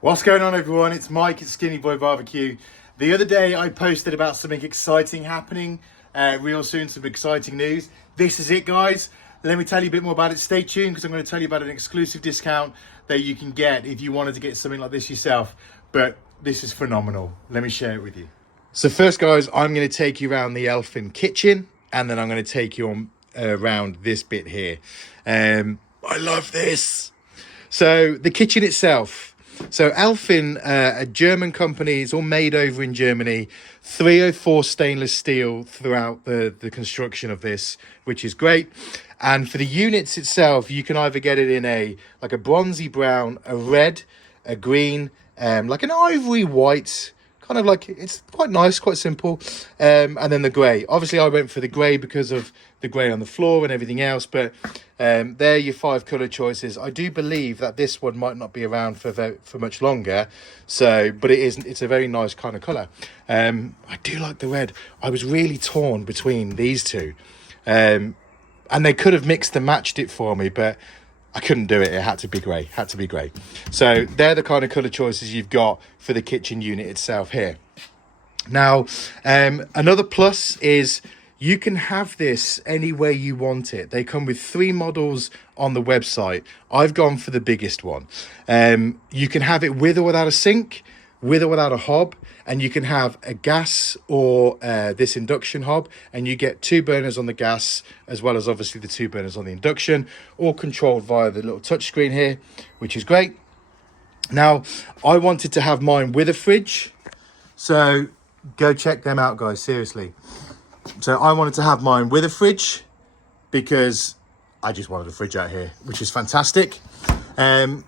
What's going on, everyone? It's Mike at Skinny Boy Barbecue. The other day I posted about something exciting happening real soon, some exciting news. This is it, guys. Let me tell you a bit more about it. Stay tuned because I'm going to tell you about an exclusive discount that you can get if you wanted to get something like this yourself. But this is phenomenal. Let me share it with you. So first, guys, I'm going to take you around the Elfin kitchen, and then I'm going to take you on around this bit here. I love this. So the kitchen itself. So Elfin, a German company, it's all made over in Germany. 304 stainless steel throughout the construction of this, which is great. And for the units itself, you can either get it in a bronzy brown, a red, a green, like an ivory white, kind of like, it's quite nice, quite simple. And then the grey. Obviously, I went for the grey because of the grey on the floor and everything else, but there are your 5 colour choices. I do believe that this one might not be around for much longer, but it's a very nice kind of colour. I do like the red. I was really torn between these two, and they could have mixed and matched it for me, but I couldn't do it. It had to be grey. So they're the kind of colour choices you've got for the kitchen unit itself here. Now, another plus is you can have this any way you want it. They come with 3 models on the website. I've gone for the biggest one. You can have it with or without a sink, with or without a hob, and you can have a gas or this induction hob, and you get 2 burners on the gas, as well as obviously the 2 burners on the induction, all controlled via the little touchscreen here, which is great. Now, I wanted to have mine with a fridge, so go check them out, guys, seriously. So I wanted to have mine with a fridge because I just wanted a fridge out here, which is fantastic. And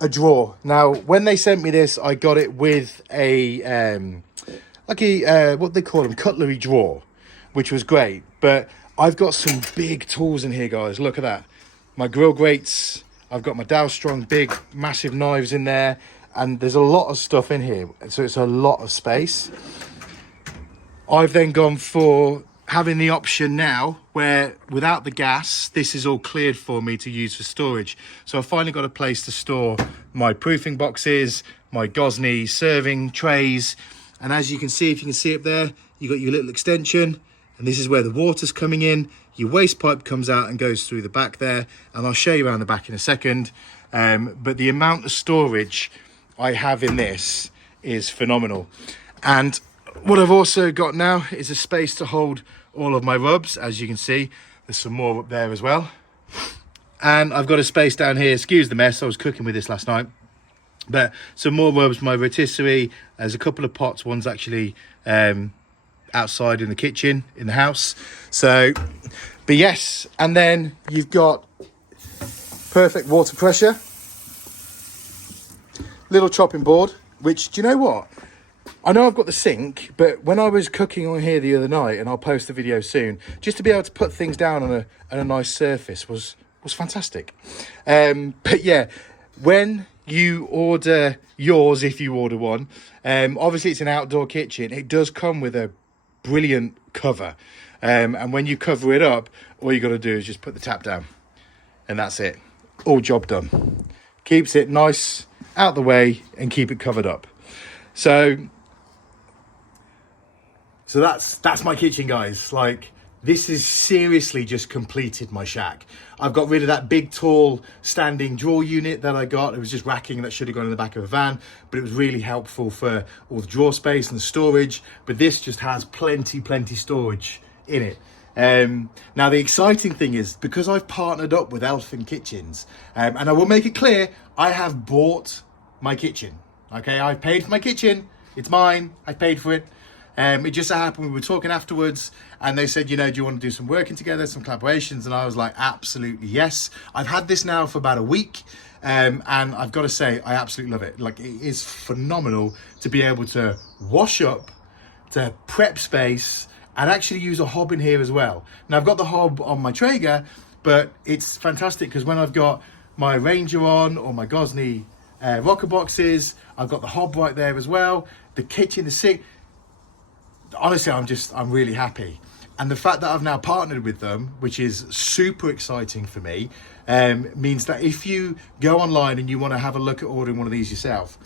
a drawer. Now, when they sent me this, I got it with a what they call them, cutlery drawer, which was great. But I've got some big tools in here, guys. Look at that. My grill grates. I've got my Dow Strong big, massive knives in there. And there's a lot of stuff in here. So it's a lot of space. I've then gone for having the option now where without the gas, this is all cleared for me to use for storage. So I've finally got a place to store my proofing boxes, my Gosney serving trays. And as you can see, if you can see up there, you've got your little extension, and this is where the water's coming in. Your waste pipe comes out and goes through the back there. And I'll show you around the back in a second. But the amount of storage I have in this is phenomenal. And what I've also got now is a space to hold all of my rubs. As you can see, there's some more up there as well. And I've got a space down here. Excuse the mess, I was cooking with this last night. But some more rubs, my rotisserie. There's a couple of pots. One's actually outside in the kitchen, in the house. So, but yes. And then you've got perfect water pressure. Little chopping board, which, do you know what? I know I've got the sink, but when I was cooking on here the other night, and I'll post the video soon, just to be able to put things down on a nice surface was fantastic. But yeah, when you order yours, if you order one, obviously it's an outdoor kitchen. It does come with a brilliant cover. And when you cover it up, all you got to do is just put the tap down. And that's it. All job done. Keeps it nice out the way and keep it covered up. So that's my kitchen, guys. Like, this is seriously just completed my shack. I've got rid of that big, tall, standing drawer unit that I got. It was just racking that should have gone in the back of a van, but it was really helpful for all the drawer space and the storage. But this just has plenty storage in it. Now, the exciting thing is, because I've partnered up with Elfin Kitchens, and I will make it clear, I have bought my kitchen. Okay, I paid for my kitchen. It's mine. I paid for it. It just so happened we were talking afterwards, and they said, do you want to do some working together, some collaborations? And I was like, absolutely yes. I've had this now for about a week, and I've got to say, I absolutely love it. Like, it is phenomenal to be able to wash up, to prep space, and actually use a hob in here as well. Now, I've got the hob on my Traeger, but it's fantastic because when I've got my Ranger on or my Gosney rocker boxes, I've got the hob right there as well. The kitchen, the sink. Honestly, I'm really happy. And the fact that I've now partnered with them, which is super exciting for me, means that if you go online and you want to have a look at ordering one of these yourself,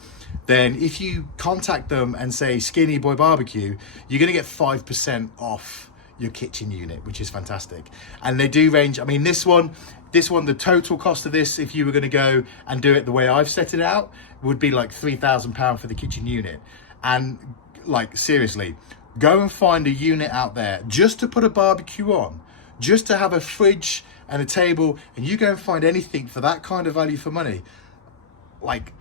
then if you contact them and say Skinny Boy Barbecue, you're going to get 5% off your kitchen unit, which is fantastic. And they do range, I mean, this one, the total cost of this, if you were going to go and do it the way I've set it out, would be like £3,000 for the kitchen unit. And like, seriously, go and find a unit out there just to put a barbecue on, just to have a fridge and a table, and you go and find anything for that kind of value for money. Like,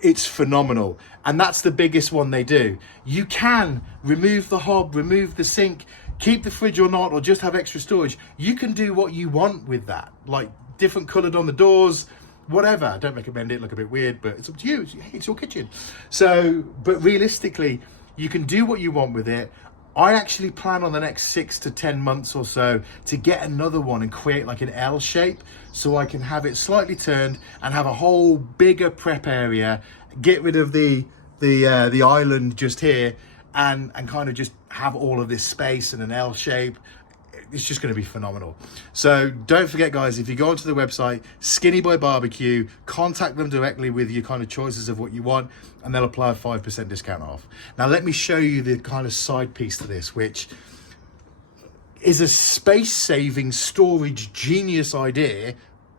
it's phenomenal. And that's the biggest one they do. You can remove the hob, remove the sink, keep the fridge or not, or just have extra storage. You can do what you want with that, like different colored on the doors, whatever. I don't recommend it, look a bit weird, but it's up to you. It's your kitchen. So, but realistically, you can do what you want with it. I actually plan on the next 6 to 10 months or so to get another one and create like an L shape, so I can have it slightly turned and have a whole bigger prep area, get rid of the island just here, and kind of just have all of this space in an L shape. It's just going to be phenomenal. So don't forget, guys, if you go onto the website, Skinny Boy Barbecue, contact them directly with your kind of choices of what you want, and they'll apply a 5% discount off. Now, let me show you the kind of side piece to this, which is a space-saving storage genius idea.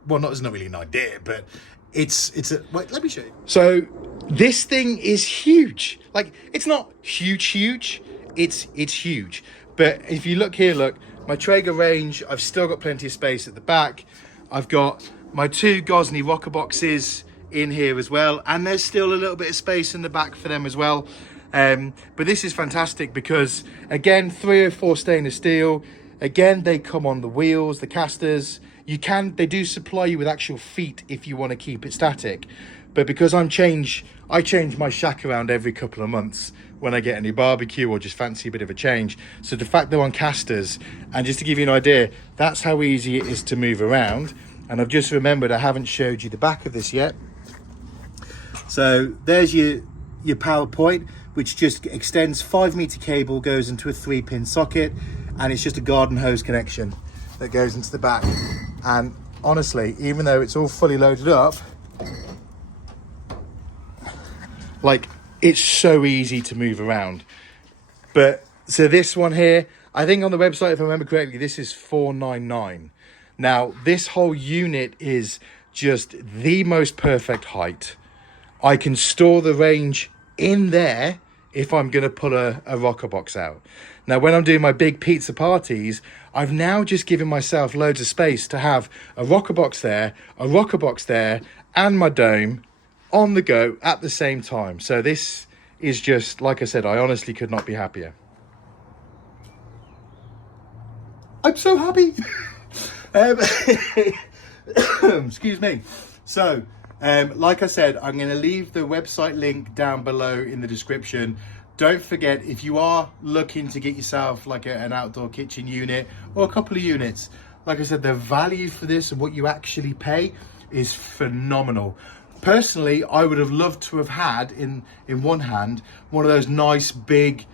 Well, it's not really an idea, but it's a, wait, let me show you. So this thing is huge. Like, it's not huge, it's huge. But if you look here, look, my Traeger range, I've still got plenty of space at the back. I've got my 2 Gosney rocker boxes in here as well, and there's still a little bit of space in the back for them as well. But this is fantastic because, again, 304 stainless steel. Again, they come on the wheels, the casters. They do supply you with actual feet if you want to keep it static. But because I change my shack around every couple of months when I get a new barbecue or just fancy a bit of a change. So the fact they're on casters, and just to give you an idea, that's how easy it is to move around. And I've just remembered I haven't showed you the back of this yet. So there's your power point, which just extends 5-meter cable, goes into a 3-pin socket, and it's just a garden hose connection that goes into the back. And honestly, even though it's all fully loaded up, like, it's so easy to move around. But so this one here, I think on the website, if I remember correctly, this is $499. Now, this whole unit is just the most perfect height. I can store the range in there if I'm going to pull a rocker box out. Now, when I'm doing my big pizza parties, I've now just given myself loads of space to have a rocker box there, and my dome on the go at the same time. So this is just, like I said, I honestly could not be happier. I'm so happy. Excuse me. So, like I said, I'm going to leave the website link down below in the description. Don't forget, if you are looking to get yourself like an outdoor kitchen unit or a couple of units, like I said, the value for this and what you actually pay is phenomenal. Personally, I would have loved to have had in one hand one of those nice big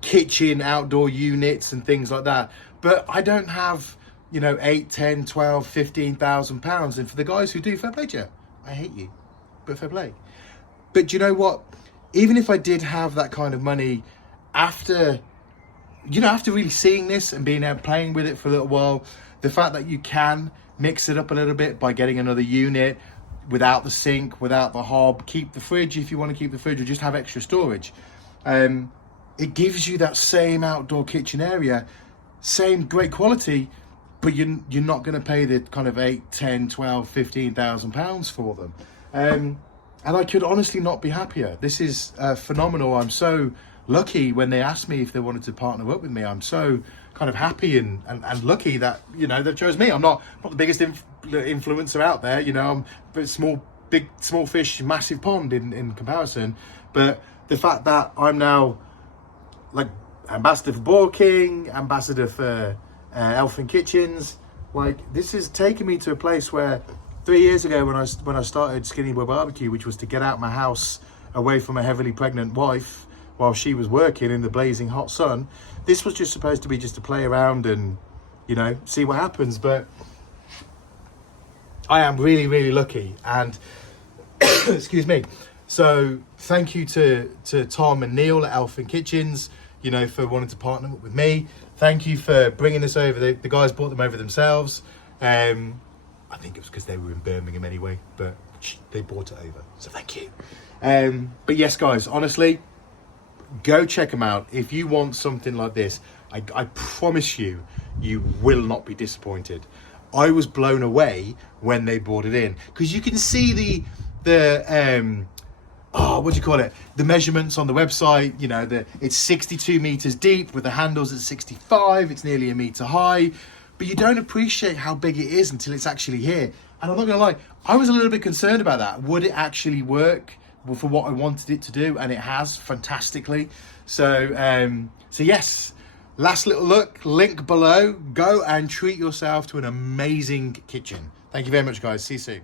kitchen outdoor units and things like that, but I don't have, you know, 8, 10, 12, 15,000 pounds. And for the guys who do, fair play to you. I hate you, but fair play. But do you know what? Even if I did have that kind of money, after really seeing this and being out playing with it for a little while, the fact that you can mix it up a little bit by getting another unit without the sink, without the hob, keep the fridge if you want to keep the fridge, or just have extra storage. It gives you that same outdoor kitchen area, same great quality, but you're not going to pay the kind of 8, 10, 12, 15,000 pounds for them. And I could honestly not be happier. This is phenomenal. I'm so lucky when they asked me if they wanted to partner up with me. I'm so kind of happy and lucky that, you know, they chose me. I'm not the biggest influencer out there, you know, I'm a small fish, massive pond in comparison. But the fact that I'm now like ambassador for Boil King, ambassador for Elfin Kitchens, like, this is taking me to a place where 3 years ago when I started Skinny Boy Barbecue, which was to get out my house away from a heavily pregnant wife, while she was working in the blazing hot sun. This was just supposed to be just to play around and, you know, see what happens. But I am really, really lucky. And excuse me. So thank you to Tom and Neil at Elfin Kitchens, you know, for wanting to partner up with me. Thank you for bringing this over. The guys brought them over themselves. I think it was because they were in Birmingham anyway, but they brought it over. So thank you. But yes, guys, honestly, go check them out. If you want something like this, I promise you, you will not be disappointed. I was blown away when they brought it in, because you can see the what do you call it? The measurements on the website. You know, it's 62 meters deep with the handles at 65. It's nearly a meter high, but you don't appreciate how big it is until it's actually here. And I'm not gonna lie, I was a little bit concerned about that. Would it actually work for what I wanted it to do? And it has fantastically. So yes, last little look, link below. Go and treat yourself to an amazing kitchen. Thank you very much, guys. See you soon.